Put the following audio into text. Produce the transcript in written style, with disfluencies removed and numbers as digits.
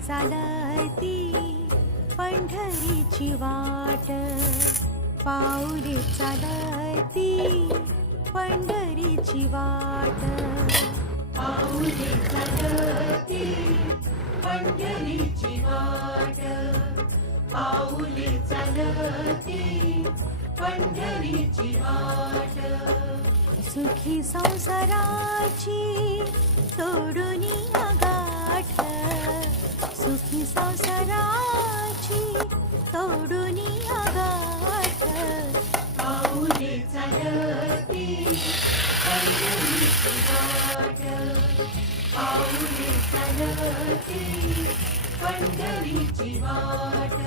चालती पंढरीची वाट, पाऊले चालती पंढरीची वाट, पाऊले चालती पंढरीची वाट, पाऊले चालती पंढरीची वाट. सुखी संसाराची तोडून गाठ, सुखी संसाराची तोडून गाठ, पाऊले चालती पंढरीची वाट, पाऊले चालती पंढरीची वाट.